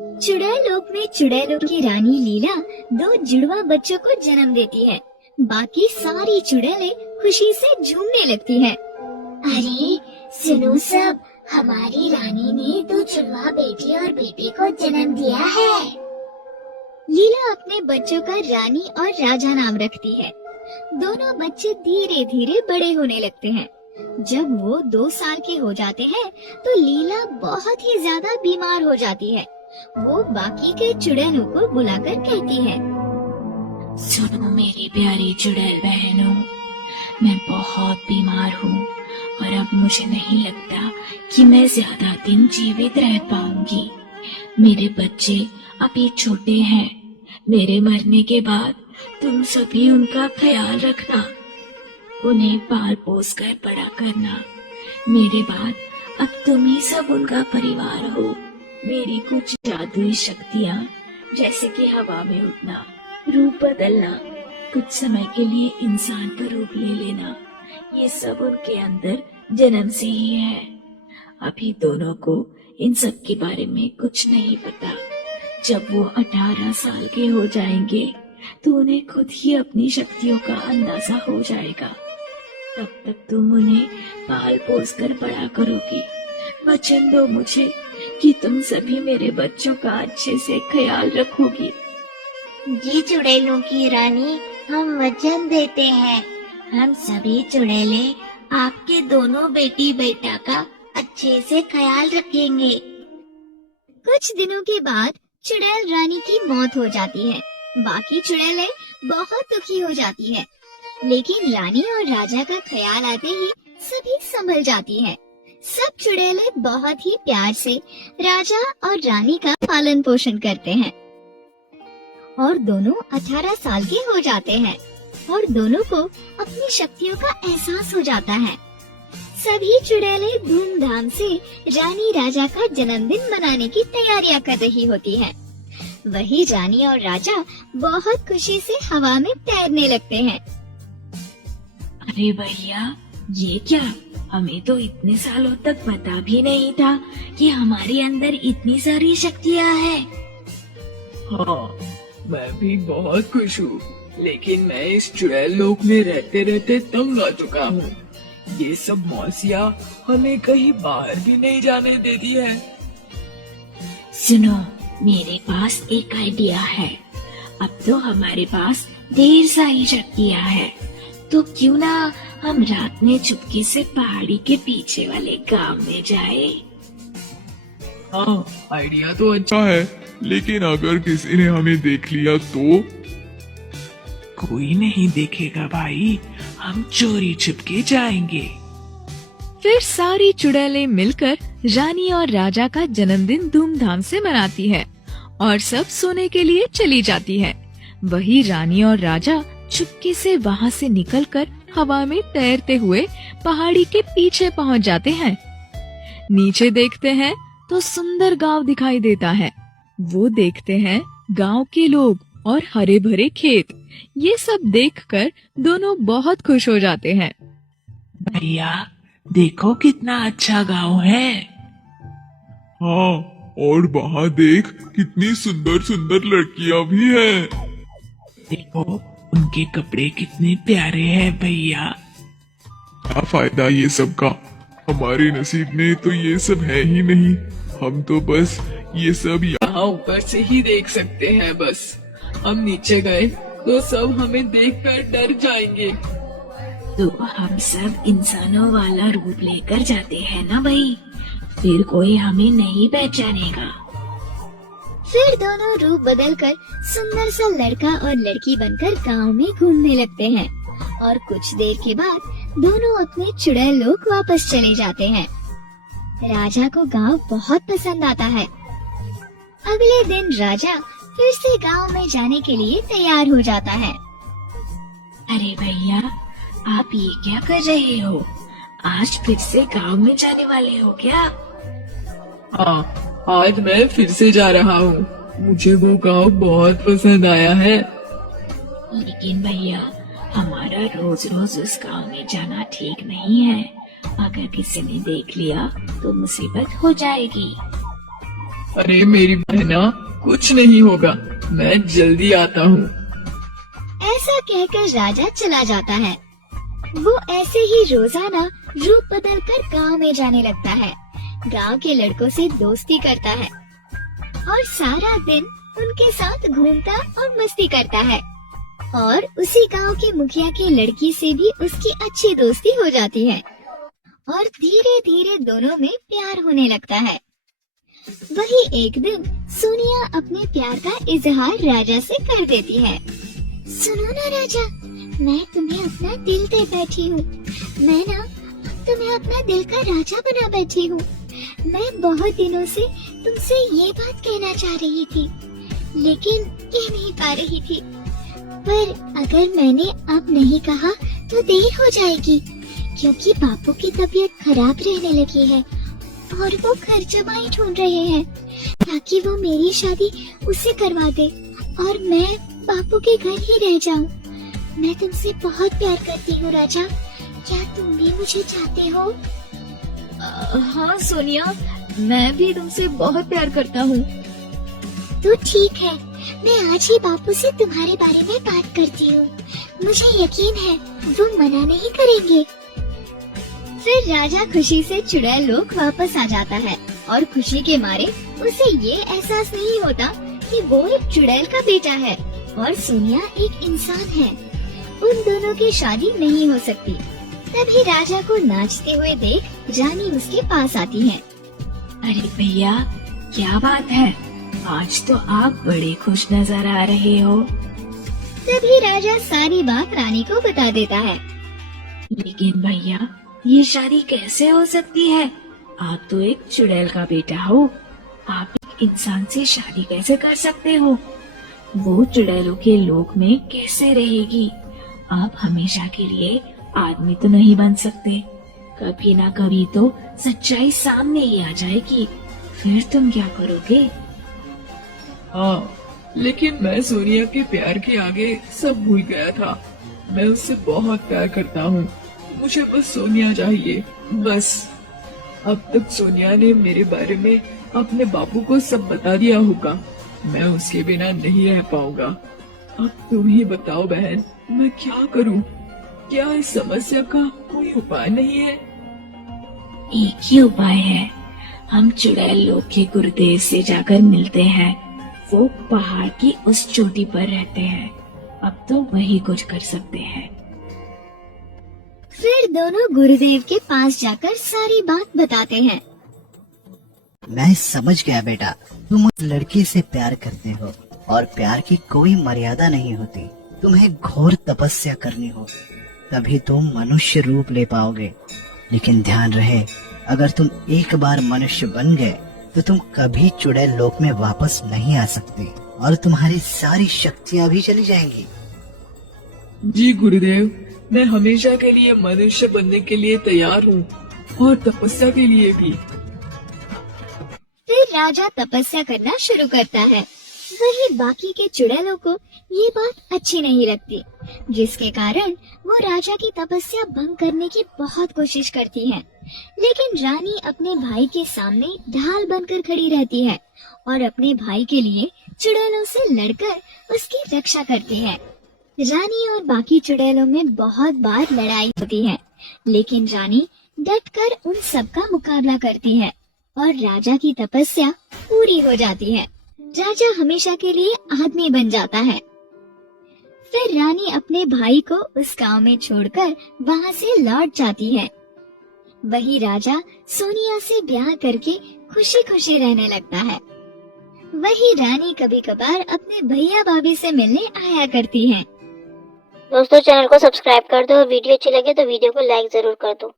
चुड़ैल लोक में चुड़ैलों की रानी लीला दो जुड़वा बच्चों को जन्म देती है। बाकी सारी चुड़ैलें खुशी से झूमने लगती हैं। अरे सुनो सब, हमारी रानी ने दो जुड़वा बेटी और बेटे को जन्म दिया है। लीला अपने बच्चों का रानी और राजा नाम रखती है। दोनों बच्चे धीरे धीरे बड़े होने लगते हैं। जब वो 2 साल के हो जाते हैं तो लीला बहुत ही ज्यादा बीमार हो जाती है। वो बाकी के चुड़ैलों को बुलाकर कहती है, सुनो मेरी प्यारी चुड़ैल बहनों, मैं बहुत बीमार हूँ और अब मुझे नहीं लगता कि मैं ज्यादा दिन जीवित रह पाऊंगी। मेरे बच्चे अभी छोटे हैं। मेरे मरने के बाद तुम सभी उनका ख्याल रखना, उन्हें पाल पोस कर बड़ा करना। मेरे बाद अब तुम ही सब उनका परिवार हो। मेरी कुछ जादुई शक्तियाँ, जैसे कि हवा में उड़ना, रूप बदलना, कुछ समय के लिए इंसान का रूप ले लेना, ये सब उनके अंदर जन्म से ही है। अभी दोनों को इन सब के बारे में कुछ नहीं पता। जब वो 18 साल के हो जाएंगे तो उन्हें खुद ही अपनी शक्तियों का अंदाजा हो जाएगा। तब तक तुम उन्हें पाल पोस कर बड़ा करोगी। वचन दो मुझे कि तुम सभी मेरे बच्चों का अच्छे से ख्याल रखोगी। जी चुड़ैलों की रानी, हम वचन देते हैं। हम सभी चुड़ैले आपके दोनों बेटी बेटा का अच्छे से ख्याल रखेंगे। कुछ दिनों के बाद चुड़ैल रानी की मौत हो जाती है। बाकी चुड़ैलें बहुत दुखी हो जाती है, लेकिन रानी और राजा का ख्याल आते ही सभी संभल जाती हैं। सब चुड़ैलें बहुत ही प्यार से राजा और रानी का पालन पोषण करते हैं और दोनों 18 साल के हो जाते हैं और दोनों को अपनी शक्तियों का एहसास हो जाता है। सभी चुड़ैलें धूमधाम से रानी राजा का जन्मदिन मनाने की तैयारियां कर रही होती हैं। वही रानी और राजा बहुत खुशी से हवा में तैरने लगते हैं। अरे भैया, ये क्या? हमें तो इतने सालों तक पता भी नहीं था कि हमारे अंदर इतनी सारी शक्तियाँ हैं। हाँ, मैं भी बहुत खुश हूँ, लेकिन मैं इस चुड़ैल लोक में रहते रहते तंग आ चुका हूँ। ये सब मौसिया हमें कहीं बाहर भी नहीं जाने देती है। सुनो, मेरे पास एक आइडिया है। अब तो हमारे पास ढेर सारी शक्तियाँ हैं, तो क्यों ना हम रात में चुपके से पहाड़ी के पीछे वाले गांव में जाए। हाँ, आइडिया तो अच्छा है, लेकिन अगर किसी ने हमें देख लिया तो? कोई नहीं देखेगा भाई, हम चोरी छुपके जाएंगे। फिर सारी चुड़ैलें मिलकर रानी और राजा का जन्मदिन धूमधाम से मनाती हैं और सब सोने के लिए चली जाती हैं। वही रानी और राजा चुपके से वहाँ से निकलकर हवा में तैरते हुए पहाड़ी के पीछे पहुँच जाते हैं। नीचे देखते हैं तो सुंदर गांव दिखाई देता है। वो देखते हैं गांव के लोग और हरे भरे खेत। ये सब देखकर दोनों बहुत खुश हो जाते हैं। भैया देखो कितना अच्छा गांव है। हाँ, और वहाँ देख कितनी सुंदर सुंदर लड़कियाँ भी हैं। देखो उनके कपड़े कितने प्यारे हैं भैया। क्या फायदा ये सब का? हमारे नसीब में तो ये सब है ही नहीं। हम तो बस ये सब यहाँ ऊपर से ही देख सकते हैं बस। हम नीचे गए तो सब हमें देखकर डर जाएंगे। तो हम सब इंसानों वाला रूप लेकर जाते हैं ना भाई, फिर कोई हमें नहीं पहचानेगा। फिर दोनों रूप बदलकर सुंदर सा लड़का और लड़की बनकर गांव में घूमने लगते हैं और कुछ देर के बाद दोनों अपने चुड़ैल लोक वापस चले जाते हैं। राजा को गांव बहुत पसंद आता है। अगले दिन राजा फिर से गांव में जाने के लिए तैयार हो जाता है। अरे भैया, आप ये क्या कर रहे हो? आज फिर से गांव में जाने वाले हो क्या? हाँ, आज मैं फिर से जा रहा हूँ। मुझे वो गांव बहुत पसंद आया है। लेकिन भैया, हमारा रोज रोज उस गांव में जाना ठीक नहीं है। अगर किसी ने देख लिया तो मुसीबत हो जाएगी। अरे मेरी बहना, कुछ नहीं होगा, मैं जल्दी आता हूँ। ऐसा कहकर राजा चला जाता है। वो ऐसे ही रोजाना रूप बदलकर गांव में जाने लगता है, गांव के लड़कों से दोस्ती करता है और सारा दिन उनके साथ घूमता और मस्ती करता है। और उसी गांव के मुखिया की लड़की से भी उसकी अच्छी दोस्ती हो जाती है और धीरे धीरे दोनों में प्यार होने लगता है। वही एक दिन सोनिया अपने प्यार का इजहार राजा से कर देती है। सुनो ना राजा, मैं तुम्हें अपना दिल दे बैठी हूँ। मैं ना तुम्हें अपना दिल का राजा बना बैठी हूँ। मैं बहुत दिनों से तुमसे ये बात कहना चाह रही थी, लेकिन कह नहीं पा रही थी। पर अगर मैंने अब नहीं कहा तो देर हो जाएगी, क्योंकि बापू की तबीयत खराब रहने लगी है और वो घर जमाई ढूंढ रहे हैं ताकि वो मेरी शादी उससे करवा दे और मैं बापू के घर ही रह जाऊं। मैं तुमसे बहुत प्यार करती हूँ राजा, क्या तुम भी मुझे चाहते हो? हाँ सोनिया, मैं भी तुमसे बहुत प्यार करता हूँ। तो ठीक है, मैं आज ही बापू से तुम्हारे बारे में बात करती हूँ। मुझे यकीन है वो मना नहीं करेंगे। फिर राजा खुशी से चुड़ैल लोक वापस आ जाता है और खुशी के मारे उसे ये एहसास नहीं होता कि वो एक चुड़ैल का बेटा है और सोनिया एक इंसान है। उन दोनों की शादी नहीं हो सकती। तभी राजा को नाचते हुए देख रानी उसके पास आती है। अरे भैया, क्या बात है, आज तो आप बड़े खुश नजर आ रहे हो। तभी राजा सारी बात रानी को बता देता है। लेकिन भैया, ये शादी कैसे हो सकती है? आप तो एक चुड़ैल का बेटा हो, आप एक इंसान से शादी कैसे कर सकते हो? वो चुड़ैलों के लोक में कैसे रहेगी? आप हमेशा के लिए आदमी तो नहीं बन सकते। कभी ना कभी तो सच्चाई सामने ही आ जाएगी, फिर तुम क्या करोगे? हाँ, लेकिन मैं सोनिया के प्यार के आगे सब भूल गया था। मैं उससे बहुत प्यार करता हूँ। मुझे बस सोनिया चाहिए, बस। अब तक सोनिया ने मेरे बारे में अपने बापू को सब बता दिया होगा। मैं उसके बिना नहीं रह पाऊंगा। अब तुम ही बताओ बहन, मैं क्या करूँ? क्या इस समस्या का कोई उपाय नहीं है? एक ही उपाय है, हम चुड़ैल लोक के गुरुदेव से जाकर मिलते हैं। वो पहाड़ की उस चोटी पर रहते हैं, अब तो वही कुछ कर सकते हैं। फिर दोनों गुरुदेव के पास जाकर सारी बात बताते हैं। मैं समझ गया बेटा, तुम उस लड़की से प्यार करते हो और प्यार की कोई मर्यादा नहीं होती। तुम्हें घोर तपस्या करनी होगी, तभी तुम मनुष्य रूप ले पाओगे। लेकिन ध्यान रहे, अगर तुम एक बार मनुष्य बन गए तो तुम कभी चुड़ैल लोक में वापस नहीं आ सकते और तुम्हारी सारी शक्तियाँ भी चली जाएंगी। जी गुरुदेव, मैं हमेशा के लिए मनुष्य बनने के लिए तैयार हूँ और तपस्या के लिए भी। फिर राजा तपस्या करना शुरू करता है। वही बाकी के चुड़ैलों को ये बात अच्छी नहीं लगती, जिसके कारण वो राजा की तपस्या भंग करने की बहुत कोशिश करती है। लेकिन रानी अपने भाई के सामने ढाल बनकर खड़ी रहती है और अपने भाई के लिए चुड़ैलों से लड़कर उसकी रक्षा करती है। रानी और बाकी चुड़ैलों में बहुत बार लड़ाई होती है, लेकिन रानी डटकर उन सब का मुकाबला करती है और राजा की तपस्या पूरी हो जाती है। राजा हमेशा के लिए आदमी बन जाता है। फिर रानी अपने भाई को उस गांव में छोड़कर वहां से लौट जाती है। वही राजा सोनिया से ब्याह करके खुशी खुशी रहने लगता है। वही रानी कभी कभार अपने भैया भाभी से मिलने आया करती है। दोस्तों, चैनल को सब्सक्राइब कर दो और वीडियो अच्छी लगे तो वीडियो को लाइक जरूर कर दो।